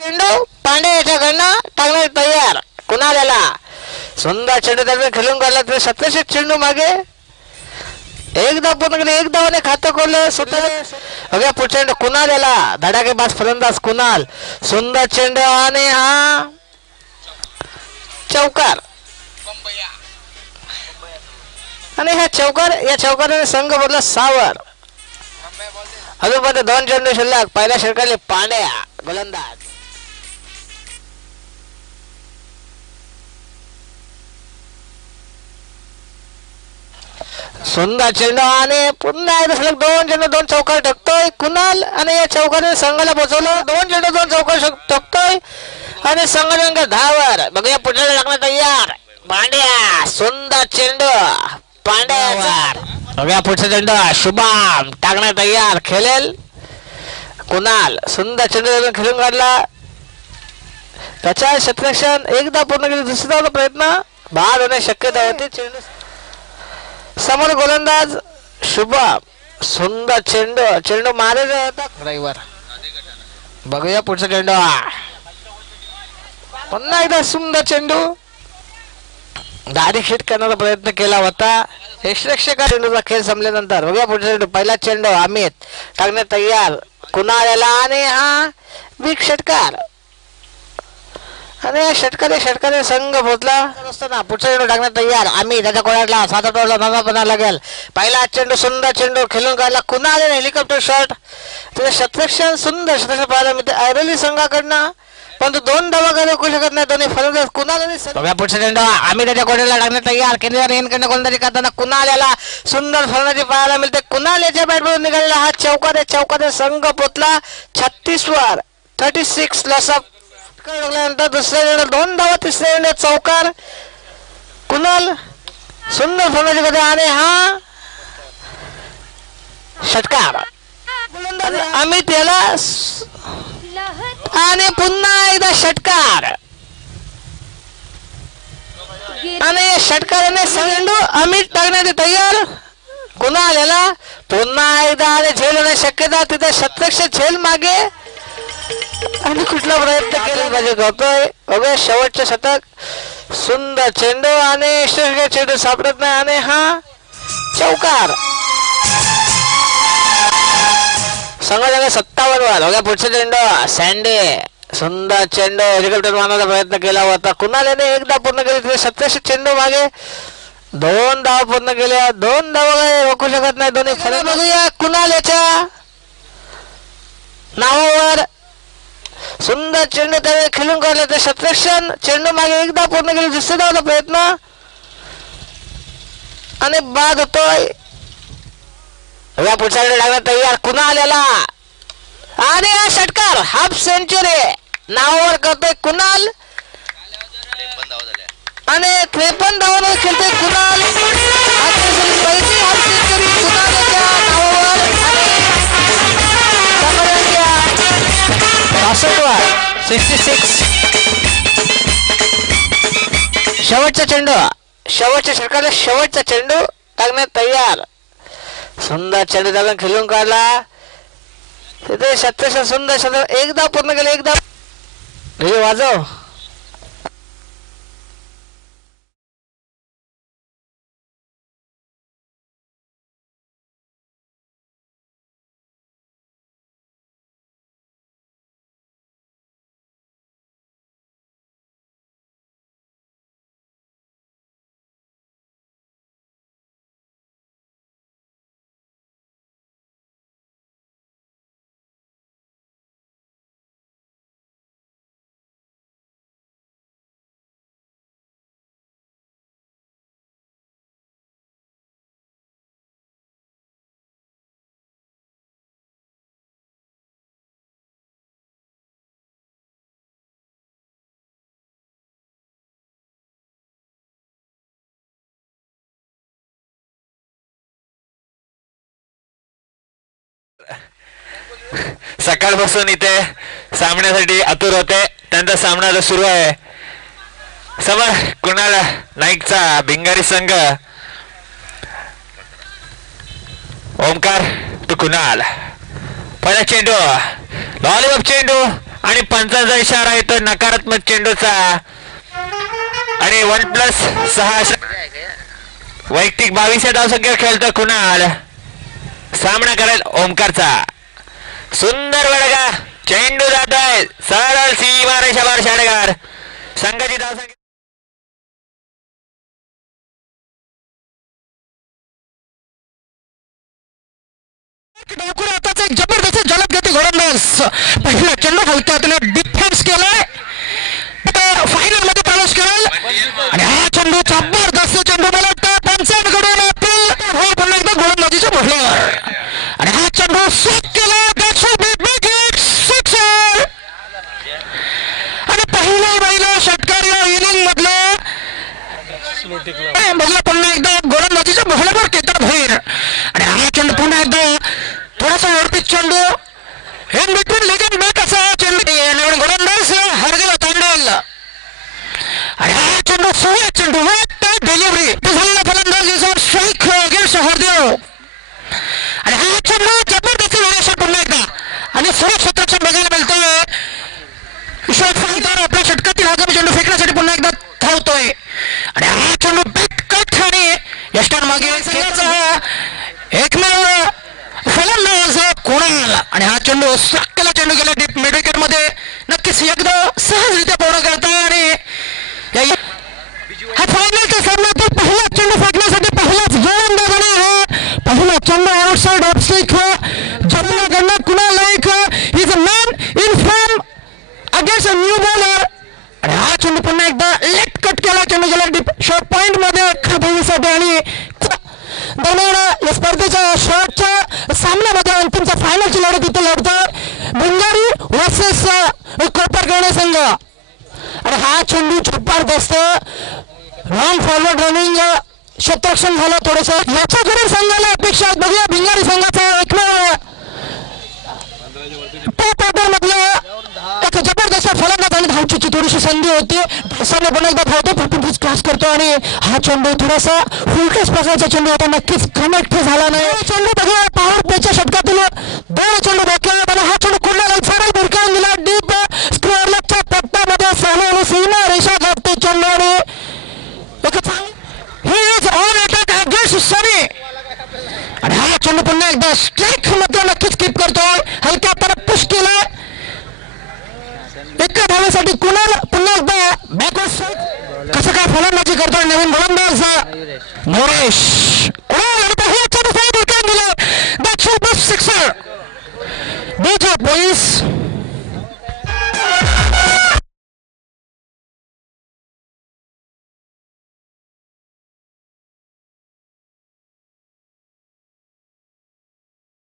चेंडू पांडे याच्याकडनं टाकण्यात तयार. कुणाल याला सुंदर चेंडू त्याने खेळून काढला. तरी 17 चेंडू मागे एकदा पूर्ण केले. एक धावाने खातं खोललं स्वतः. बघा पुढचा चेंडू कुणाल याला धडाकेबाज फलंदाज कुणाल. सुंदर चेंडू आणि हा चौकार. आणि हा चौकार या चौकाराने संघ बदला 6 वर. अजून 2 चेंडू शिल्लक. पहिल्या षटकाले पांड्या गोलंदाज. सुंदर चेंडू आणि पुन्हा एकदा सलग 2 चेंडू 2 चौकार टाकतोय कुणाल. आणि या चौकाने संघाला पोहोचवलं. 2 चेंडू 2 चौकार टाकतोय आणि संघाचा 10 वर. बघूया पुढच्या टाकण्यात तयार पांड्या. सुंदर चेंडू पांड्यावर. बघूया पुढचा चेंडू शुभम टाकण्यात तयार. खेळेल कुणाल. सुंदर चेंडू खेळून काढला. त्याच्या क्षेत्ररक्षण एकदा पूर्ण केली. दुसरा प्रयत्न बाद होण्याची शक्यता होती. चेंडू समोर गोलंदाज शुभम. सुंदर चेंडू चेंडू मारायचा होता ड्रायव्हर. बघूया पुढचा चेंडू. पुन्हा एकदा सुंदर चेंडू दारी हिट करण्याचा प्रयत्न केला होता. यशरक्षका चेंडूचा खेळ संपल्यानंतर बघूया पुढचा चेंडू. पहिला चेंडू अमित टाकण्यात तयार कुणाल याला. आणि हा बिग षटकार. आणि षटकाने संघ पोहोचला असताना पुढचा चेंडू टाकण्यात तयार आम्ही त्याच्या कोळ्यातला 7 ओव्हरला नाना लागेल. पहिला चेंडू सुंदर चेंडू खेळून काढला कुणाल. हेलिकॉप्टर शॉट त्याचे क्षेत्ररक्षण सुंदर क्षेत्ररक्षण पाहायला मिळते ऐरोली संघाकडनं. परंतु 2 धावा काही रोखू शकत नाही दोन्ही फलंदाज कुणाल आणि पुढचा चेंडू आम्ही त्याच्या कोळ्याला टाकण्यात तयार. केंद्रीय एनकडनं गोलंदाजी करताना कुणाल याला सुंदर फलंदाजी पाहायला मिळते. कुणाल याच्या बॅटमधून निघालेला हा चौकाने संघ पोहोचला 36 वर. 36 लॉस ऑफ. दुसऱ्या चेंडू 2 धावा. तिसऱ्या चेंडू चौकार कुणाल. सुंदर फलंदाजी करते आणि हा षटकार. अमित याला आणि पुन्हा एकदा षटकार. आणि षटकाराने चेंडू अमित टाकण्यात तयार कुणाल याला. पुन्हा एकदा आणि झेल होण्याची शक्यता. तिथे क्षेत्ररक्षण झेल मागे आणि कुठला प्रयत्न केला पाहिजे करतोय. बघा शेवटचे षटक. सुंदर चेंडू आणि चेंडू सापडत नाही आणि हा चौकार. संघाला 57 वर. बघा पुढचा चेंडू सँडे. सुंदर चेंडू हेलिकॉप्टर मारण्याचा प्रयत्न केला होता कुणाल याने. एकदा पूर्ण केली. 17 चेंडू मागे 2 धावा पूर्ण केल्या. 2 धावा काही रोखू शकत नाही दोन्ही फलंदाज. बघूया कुणाल याच्या नावावर. सुंदर चेंडू त्याने खेळून काढले. ते क्षेत्ररक्षण चेंडू मागे एकदा पूर्ण केली. दुसऱ्या धावाचा प्रयत्न आणि बाद होतोय. पुढचा लागण्यात तयार कुणाल याला. आणि हा षटकार हाफ सेंचुरी नावावर करतोय कुणाल. आणि 53 धावांवर खेळतोय कुणाल. पहिली हाफ सेंचुरी कुणाल याच्या नावावर. 66. शेवटचा चेंडू शेवटच्या षटकाला शेवटचा चेंडू टाकण्यात तयार. सुंदर चेंडू त्याला खेळून काढला. तिथे 37 सुंदर एकदा पूर्ण केले. एकदा वाजव. सकाळपासून इथे सामन्यासाठी आतुर होते. त्यांचा सामना सुरू आहे. समोर कुणाल नाईकचा भिंगारी संघ. ओमकार तो कुणाल. पहिला चेंडू लॉलीपॉप चेंडू आणि पंचांचा इशारा येतो नकारात्मक चेंडूचा आणि 1+6 वैयक्तिक 22 धावसंख्या खेळतो कुणाल. सामना करेल ओमकारचा. सुंदर बडगा चेंडू जात आहे सरळ सीमा रेषेवर. शाळेगार संघाची धावसंख्या आताच एक जबरदस्त जलदगती गोलंदाज. पहिला चेंडू हलक्या हाताने डिफेन्स केलाय, फायनल मध्ये प्रवेश करेल आणि हा चेंडू जबरदस्त चेंडू मला वाटतं पंचांकडून पुन्हा एकदा गोलंदाजीच्या भरल्यावर आणि हा चेंडू शॉट केला. आणि पहिला षटकार इनिंग मधलं बघला पुन्हा एकदा गोलंदाजीच्या भरल्यावर केतन भैर आणि हा चेंडू पुन्हा एकदा थोडासा वरती चेंडू इन बिटवीन लेगन बॅक असा चेंडू नवीन गोलंदाज हरगेला तांडेल आणि हा चेंडू सोया चेंडू डिलिव्हरी झालेला फलंदाजीचा शेख अगेन्स्ट हरदेव आणि हा चेंडू जबरदस्ती वेळेस पुन्हा एकदा आणि सुरेश क्षेत्राच्या बघायला मिळतोय. आपल्या षटकातील आगामी चेंडू फेकण्यासाठी पुन्हा एकदा धावतोय आणि हा चेंडू बिटकट आणि यष्टान मागे एकमेव फलंदाज कुणाल आणि हा चेंडू सक्कला चेंडू गेला डीप मिड विकेट मध्ये. नक्कीच एकदा सहजरित्या पूर्ण करताय आणि हा फायनलचा सामना तो पहिला चेंडू फेकण्यासाठी पहिलाच गोलंदाज आणि हा पहिला चेंडू आउटसाइड ऑफ स्टिक जमल्याकडनं Kunal Naik is a man in form against a new bowler आणि हा चेंडू पुन्हा एकदा लेट कट केला. चेंडू गेला डीप शॉर्ट पॉइंट मध्ये खबरीसाठी आणि दरम्यान या स्पर्धेच्या शॉर्टच्या सामन्यामध्ये अंतिमचा फायनलची लढत इथे लढतोय भिंगारी वर्सेस कोपरगाव संघ आणि हा चेंडू जबरदस्त लॉंग फॉरवर्ड रनिंग क्षेत्ररक्षण झालं थोडंसं. याच्याकडे संघाला अपेक्षा आहेत. बघूया भिंगारी संघाचा एकमेव एक जबरदस्त फलंदाज आणि धावचीची थोडीशी संधी होती. सामने पुन्हा एकदा धावतो परंतु क्रॉस करतो आणि हा चेंडू थोडासा फुलटस प्रकारचा चेंडू होता. नक्कीच कनेक्ट झाला नाही. चेंडू बघूया पॉवर प्लेच्या षटकातील 2 चेंडू धोक्यात आणि हा चेंडू कुणाला सरळ भिरकावून दिला डीप स्क्वेअर लेगच्या पट्ट्यामध्ये सहल सीमा रेषा गाठतो चेंडू आणि he is on attack against Sunny आणि हा चेंडू पुन्हा एकदा स्ट्राईक मध्ये नक्कीच कीप करतोय. हलक्या हाताने पुश केलाय एका धावेसाठी कुणाल पुन्हा एकदा बॅकवर्ड कसं काय फलंदाजी करतोय नवीन गोलंदाज नोरेश कुणाल दिला. That's a best sixer. 2 points